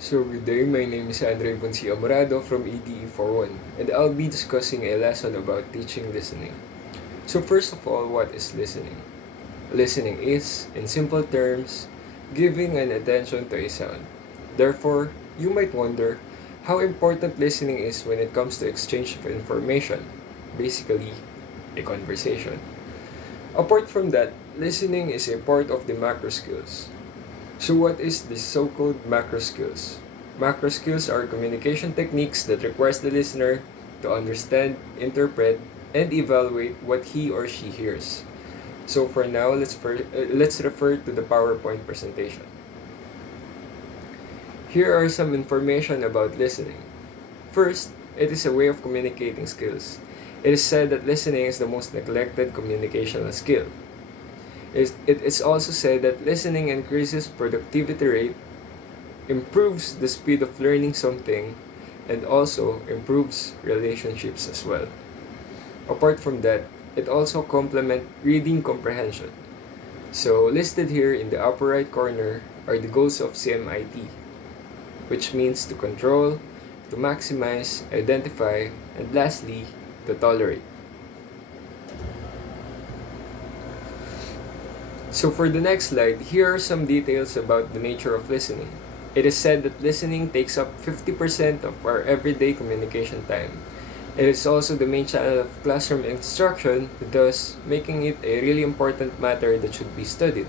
So good day, my name is Andre Bonsi Amorado from EDE41 and I'll be discussing a lesson about teaching listening. So first of all, what is listening? Listening is, in simple terms, giving an attention to a sound. Therefore, you might wonder how important listening is when it comes to exchange of information, basically a conversation. Apart from that, listening is a part of the macro skills. So what is the so-called macro skills? Macro skills are communication techniques that requires the listener to understand, interpret, and evaluate what he or she hears. So for now, let's refer to the PowerPoint presentation. Here are some information about listening. First, it is a way of communicating skills. It is said that listening is the most neglected communicational skill. It is also said that listening increases productivity rate, improves the speed of learning something, and also improves relationships as well. Apart from that, it also complements reading comprehension. So listed here in the upper right corner are the goals of CMIT, which means to control, to maximize, identify, and lastly, to tolerate. So for the next slide, here are some details about the nature of listening. It is said that listening takes up 50% of our everyday communication time. It is also the main channel of classroom instruction, thus making it a really important matter that should be studied.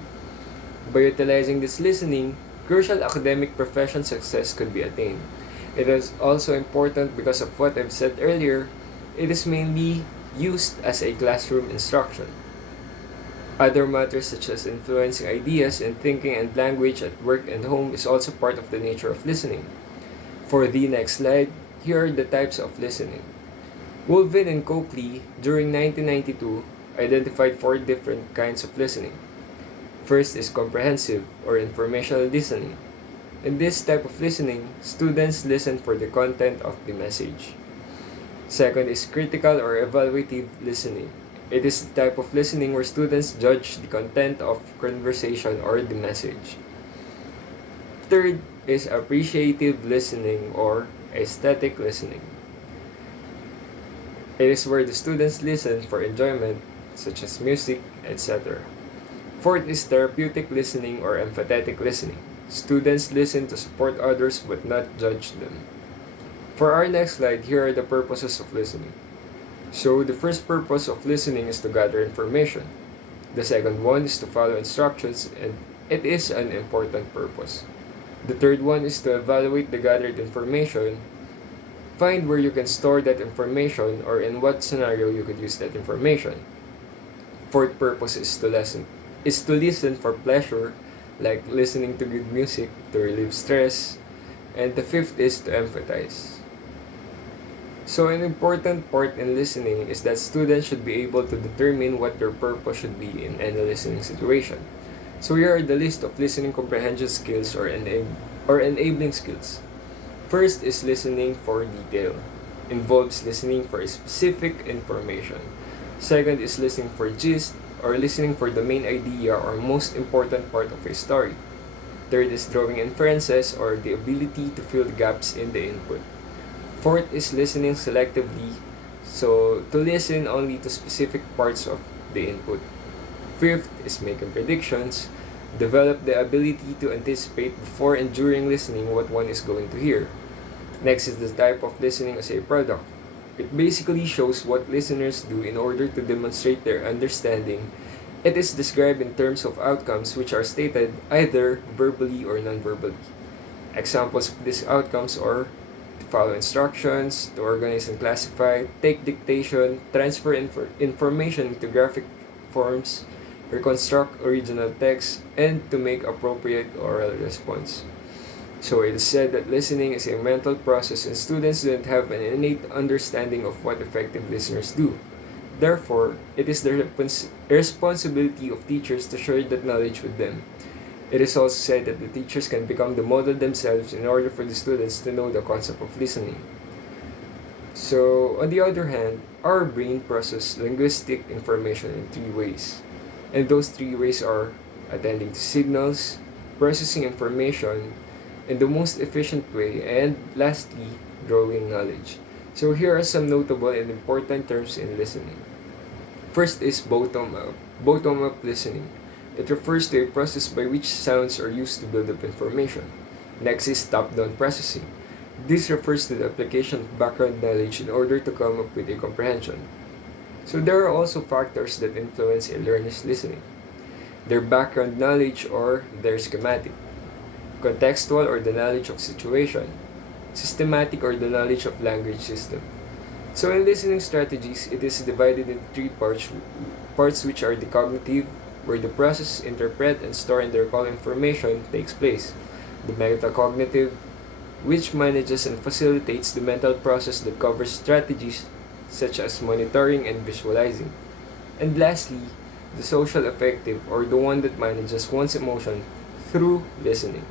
By utilizing this listening, crucial academic profession success could be attained. It is also important because of what I've said earlier, it is mainly used as a classroom instruction. Other matters such as influencing ideas and thinking and language at work and home is also part of the nature of listening. For the next slide, here are the types of listening. Wolvin and Coakley, during 1992, identified 4 different kinds of listening. First is comprehensive or informational listening. In this type of listening, students listen for the content of the message. Second is critical or evaluative listening. It is the type of listening where students judge the content of conversation or the message. Third is appreciative listening or aesthetic listening. It is where the students listen for enjoyment, such as music, etc. Fourth is therapeutic listening or empathetic listening. Students listen to support others but not judge them. For our next slide, here are the purposes of listening. So the first purpose of listening is to gather information. The second one is to follow instructions, and it is an important purpose. The third one is to evaluate the gathered information, find where you can store that information or in what scenario you could use that information. Fourth purpose is to listen for pleasure, like listening to good music to relieve stress. And the fifth is to empathize. So an important part in listening is that students should be able to determine what their purpose should be in any listening situation. So here are the list of listening comprehension skills or enabling skills. First is listening for detail. Involves listening for specific information. Second is listening for gist or listening for the main idea or most important part of a story. Third is drawing inferences or the ability to fill the gaps in the input. Fourth is listening selectively, so to listen only to specific parts of the input. Fifth is making predictions, develop the ability to anticipate before and during listening what one is going to hear. Next is the type of listening as a product. It basically shows what listeners do in order to demonstrate their understanding. It is described in terms of outcomes which are stated either verbally or non-verbally. Examples of these outcomes are to follow instructions, to organize and classify, take dictation, transfer information into graphic forms, reconstruct original text, and to make appropriate oral response. So it is said that listening is a mental process and students don't have an innate understanding of what effective listeners do. Therefore, it is the responsibility of teachers to share that knowledge with them. It is also said that the teachers can become the model themselves in order for the students to know the concept of listening. So, on the other hand, our brain processes linguistic information in 3 ways. And those 3 ways are attending to signals, processing information, in the most efficient way, and lastly, drawing knowledge. So here are some notable and important terms in listening. First is bottom-up. Bottom-up listening. It refers to a process by which sounds are used to build up information. Next is top-down processing. This refers to the application of background knowledge in order to come up with a comprehension. So there are also factors that influence a learner's listening. Their background knowledge or their schematic. Contextual or the knowledge of situation. Systematic or the knowledge of language system. So in listening strategies, it is divided into three parts which are the cognitive, where the process, interpret, and store and recall information takes place. The metacognitive, which manages and facilitates the mental process that covers strategies such as monitoring and visualizing. And lastly, the social affective, or the one that manages one's emotion through listening.